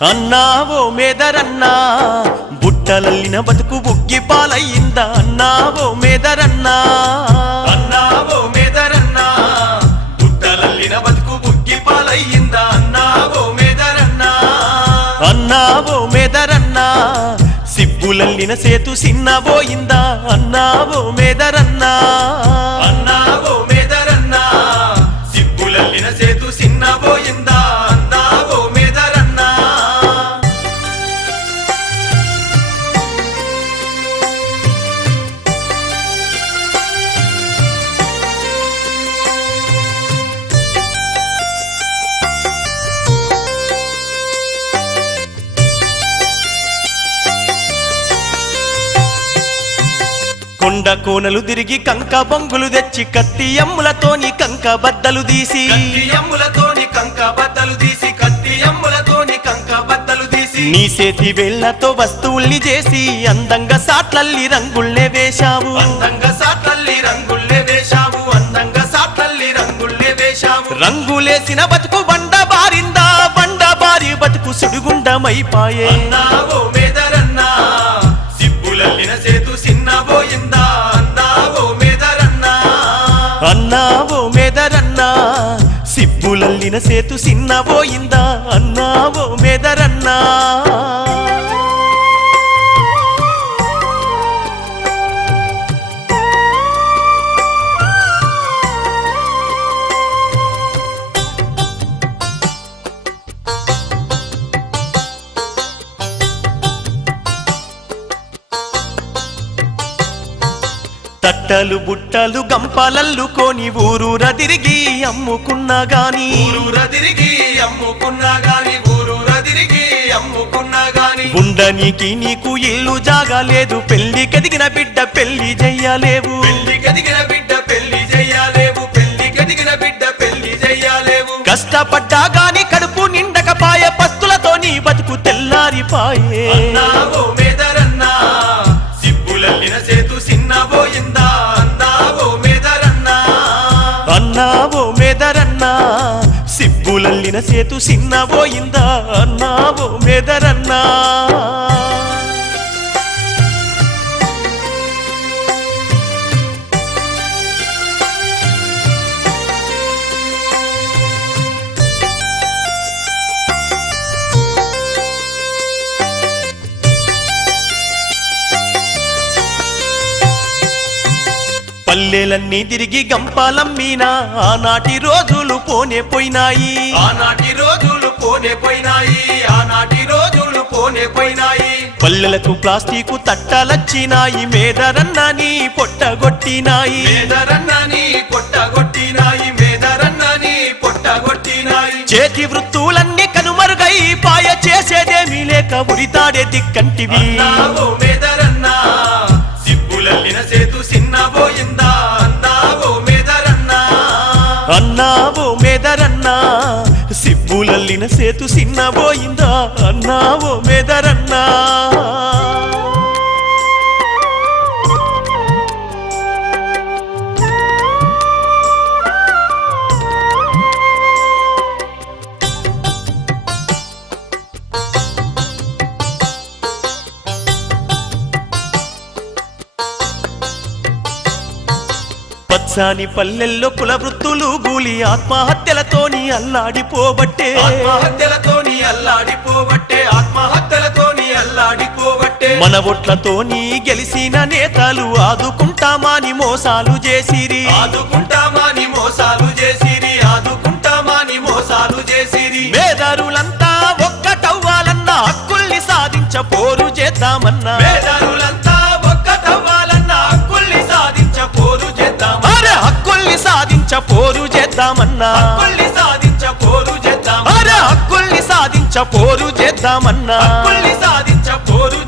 అన్నావో మేదరన్నా బుట్టలల్లిన బతుకు బుగ్గి పాలయ్యిందా అన్నావో మేదరన్నా అన్నావో మేదరన్నా బుట్టలల్లిన బతుకు బుగ్గి పాలయ్యిందా అన్నావో మేదరన్నా అన్నావో మేదరన్నా సిబ్బులల్లిన సేతు సిన్నబోయిందా అన్నావో మేదరన్నా అన్నావో మేదరన్నా సిబ్బులల్లిన సేతు సిన్నబోయిందా అన్నావో మేదరన్నా కొండ కోనలు తిరిగి కంక బొంగులు తెచ్చి కత్తియమ్ములతోని కంక బద్దలు తీసి కత్తియమ్ములతోని కంక బద్దలు తీసి కత్తియమ్ములతోని కంక బద్దలు తీసి నీ చేతి వేళ్లతో వస్తువుల్ని చేసి అందంగా సాట్లల్లి రంగుల్నే వేశావు అందంగా సాట్లల్లి రంగుల్నే వేశావు అందంగా సాట్లల్లి రంగుల్నే వేశావు రంగులేసిన బతుకు బండ బారిందా బండ బారి బతుకు సుడిగుండమైపాయే అన్నావో మేదరన్నా సిబ్బులల్లిన సేతు సిన్నబోయిందా అన్నావో మేదరన్నా అన్నావో మేదరన్నా సిబ్బులల్లిన సేతు సిన్నబోయిందా అన్నావో మేదరన్నా తట్టలు బుట్టలు గంపలల్లుకొని ఊరూర తిరిగి అమ్ముకున్నా గాని ఊరూర తిరిగి అమ్ముకున్నా గాని ఊరూర తిరిగి అమ్ముకున్నా గాని ఉండనీకి నీకు ఇల్లు జాగలేదు పెళ్లి కదిగిన బిడ్డ పెళ్లి చెయ్యలేవు పెళ్లి కదిగిన బిడ్డ పెళ్లి చెయ్యలేవు పెళ్లి కదిగిన బిడ్డ పెళ్లి చెయ్యలేవు కష్టపడ్డా గాని కడుపు నిండకపాయ పస్తులతో నీ బతుకు తెల్లారిపాయే అన్నావో మేదరన్నా సిబ్బులల్లిన సేతు సిన్నబోయిందా అన్నావో మేదరన్నా అన్నావో మేదరన్నా సిబ్బులల్లిన సేతు సిన్నబోయిందా అన్నావో మేదరన్నా పల్లెలన్నీ తిరిగి గంపాలమ్మీనా ఆనాటి రోజులు పోనే పోయినాయి ఆనాటి రోజులు పోనే పోయినాయి ఆనాటి రోజులు పోనే పోయినాయి పల్లెలకు ప్లాస్టిక్ తట్టాలచ్చినాయి మేదరన్నా నీ పొట్టగొట్టినాయి మేదరన్నా నీ పొట్టగొట్టినాయి మేదరన్నా నీ పొట్టగొట్టినాయి చేతి వృత్తులన్నీ కనుమరుగై పాయ చేసేదేమీ లేక ఉరితాడే దిక్కంటివి అన్నావో మేదరన్నా సిబ్బులల్లిన సేతు సిన్నబోయిందా అన్నావో మేదరన్నా అన్నావో మేదరన్నా సిబ్బులల్లిన సేతు సిన్నబోయిందా అన్నావో మేదరన్నా పచ్చాని పల్లెల్లో కుల వృత్తులు గూలి ఆత్మహత్యలతోని అల్లాడిపోబట్టే ఆత్మహత్యలతోని అల్లాడిపోబట్టే ఆత్మహత్యలతోని అల్లాడిపోబట్టే మన ఓట్లతోని గెలిచిన నేతలు ఆదుకుంటామని మోసాలు చేసిరి ఆదుకుంటామని మోసాలు చేసిరి ఆదుకుంటామని మోసాలు చేసిరి మేధారులంతా ఒక్కటవ్వాలన్న హక్కుల్ని సాధించ పోరు చేద్దామన్నా మేధారులంతా ఒక్కటవ్వాలన్న హక్కుల్ని సాధించ పోరు చేద్దాం అరే హక్కుల్ని సాధించ పోరు చేద్దామన్నా హక్కుల్ని సాధించ పోరు చేద్దాం అరే హక్కుల్ని సాధించ పోరు చేద్దామన్నా హక్కుల్ని సాధించ పోరు